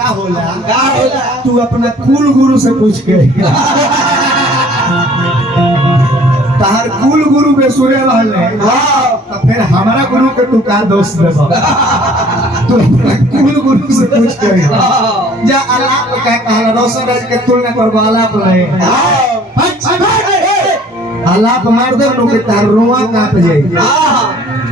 का होला तू अपना कुल गुरु से पूछ के तार कुल गुरु बेसुरे रहले तो फिर हमारा गुरु के तू का दोष देबा तू अपना कुल गुरु से पूछ के जा आलाप का कहला रोशन राज के तुलना करबो आलाप नहीं आलाप मार दे नो के तार रोआ कांप जाई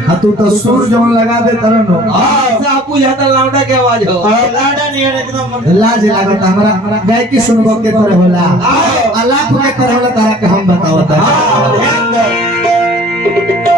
हां तू तो सुर जवन लगा दे तरह नो साहब बुझाता लौंडा के आवाज हो लौंडा नहीं है एकदम लाज लागत हमरा गायकी सुनबो के तरह होला आलाप के तरह होला तारा के हम बतावता ध्यान दो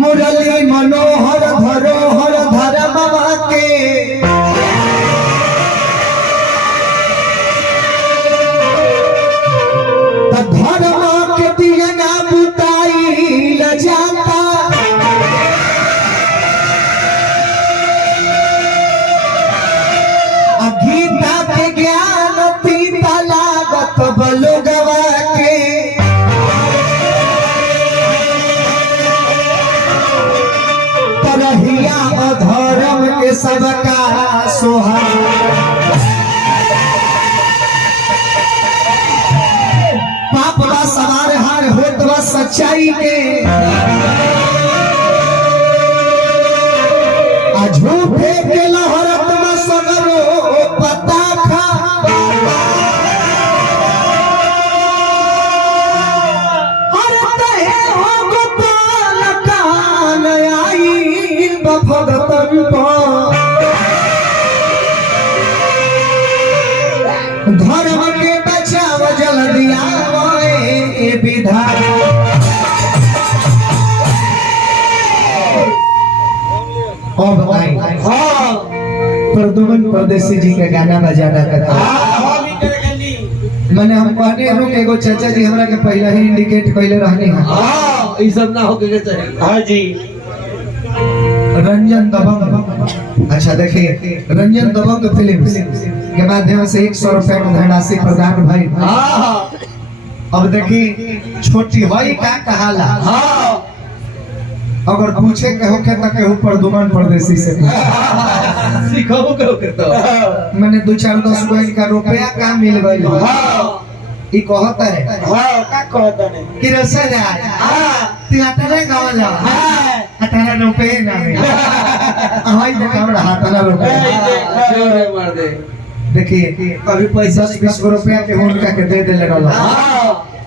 मुरली मनोहर धरोहर धर्मवा के धर्म के दिया ना बुताई न जाता गीता के ज्ञान पीता लागत बलुगवा के तरहिया अधर्म के सबका सोहा पाप बा सवार हार होत बा सच्चाई के झूठे के लहरत में सगरो पता खा भगतन धर्म के बचाव जल दिया विधान प्रदुमन परदेसी जी का गाना बजाना था मैंने हम कहने हम एगो चाचा जी हमरा के पहले ही इंडिकेट कइले रहनी हां ई सब ना होके के चाहिए हां जी रंजन दबंग अच्छा देखिए रंजन दबंग फिल्म के माध्यम से 100 रुपए का धनराशि प्रदान भाई अब देखिए छोटी होई का कहाला अगर पूछे के होके त के ऊपर दुमन परदेसी से सिखाओ के होके तो मैंने 2-4-10 गो इनका रुपया का मिल गइल ई कहता है हां का कहता है कि रसा जा तियाटरे गाँव जा 18 रुपए ना हई देख हमरा हाथना रुपए जोरे मार दे देखिए कभी पैसा 20 रुपया के उनका के दे देले रहला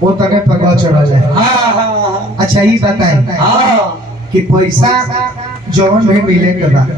वो तने पगवा चढ़ा जाए हां अच्छा ये बताएं कि पैसा जौन भी मिले के बाद